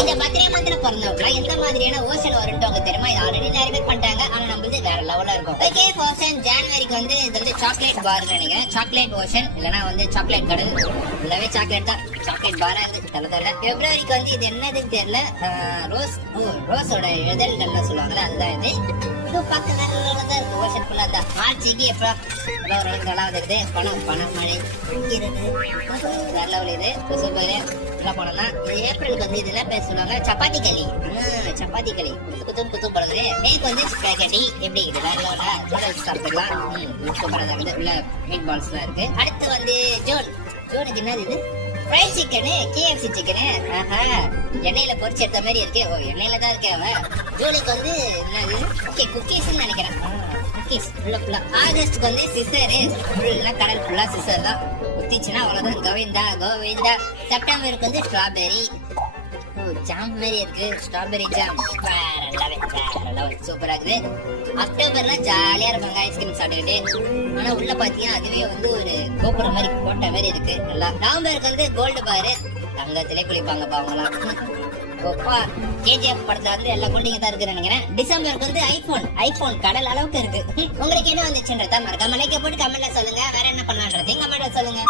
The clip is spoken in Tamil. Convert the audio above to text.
இந்த பர்த்டே மந்த்ல பிறந்தவங்க எந்த மாதிரியான ஓஷன் வரும்னு உங்களுக்கு தெரியுமா? இது ஆல்ரெடி நிறைய பேர் பண்ணிட்டாங்க. ஆனா நம்மளுது வேற லெவல்ல இருக்கும். ஓகே, ஓஷன் ஜனவரிக்கு வந்து இது வந்து சாக்லேட் பார் நினைக்கிறேன். சாக்லேட் ஓஷன் இல்லனா வந்து சாக்லேட் கடல். இல்லவே சாக்லேட் தான். சாக்லேட் பாரா இருக்கு தெரியல. பிப்ரவரிக்கு வந்து இது என்னதுன்னு தெரியல. ரோஸோட இதழ்கள்னு சொல்லுவாங்கல்ல, அதுதான் இது. இது பார்க்க வேற லெவல்ல தான் இருக்கு. ஓஷன் ஃபுல்லா தான். மார்ச்சுக்கு எப்போ ஒரு நல்லா வந்துருது. பணம் மழை இருக்கிறது. வேற லெவல் இது. சூப்பர். போனோம்னா ஏப்ரலுக்கு வந்து இதெல்லாம் பேர் சொல்லுவாங்க சப்பாத்தி களி. சப்பாத்தி களி குத்தும் பழகுது. மேற்கு வந்து ஸ்பெகட்டி. எப்படி இது வேற லெவலா நூடுல்ஸ் சாப்பிடலாம். சூப்பரா இருக்குது. உள்ள மீட் பால்ஸ் எல்லாம் இருக்கு. அடுத்து வந்து ஜோனுக்கு என்னது இது? Fried chicken, KFC chicken. எண்ணெயில பொரிச்சு எடுத்த மாதிரி இருக்கு. ஓ, எண்ணெயில தான் இருக்கு. அவன் ஜூலிக்கு வந்து என்னது? ஓகே, குக்கீஸ்ன்னு நினைக்கிறேன். குக்கீஸ் ஃபுல்லா. ஆகஸ்ட்க்கு வந்து சிசரு. ஃபுல்லா கடல் ஃபுல்லா சிசர் தான். குத்திச்சுன்னா அவ்வளவுதான். கோவிந்தா. செப்டம்பருக்கு வந்து ஸ்ட்ராபெரி. ஜாம் மாதிரி இருக்கு. ஸ்ட்ராபெரி ஜாம் வேற சூப்பரா இருக்குது. அக்டோபர்னா ஜாலியா இருப்பாங்க ஐஸ்கிரீம் சாப்பிட்டுக்கிட்டு. ஆனா உள்ள பாத்தீங்கன்னா அதுவே வந்து ஒரு கோபுரம் மாதிரி கோட்டை மாதிரி இருக்கு. நல்லா. நவம்பருக்கு வந்து கோல்டு பாரு. தங்கத்திலே குளிப்பாங்க பாவங்களா. KGF படத்துல வந்து எல்லா கோல்டிங்க தான் இருக்கு நினைக்கிறேன். டிசம்பருக்கு வந்து ஐபோன் கடல் அளவுக்கு இருக்கு. உங்களுக்கு என்ன வந்துச்சுன்றத மறக்காம லைக் போட்டு கமெண்ட்ல சொல்லுங்க. வேற என்ன பண்ணலான்றதையும் கமெண்ட்ல சொல்லுங்க.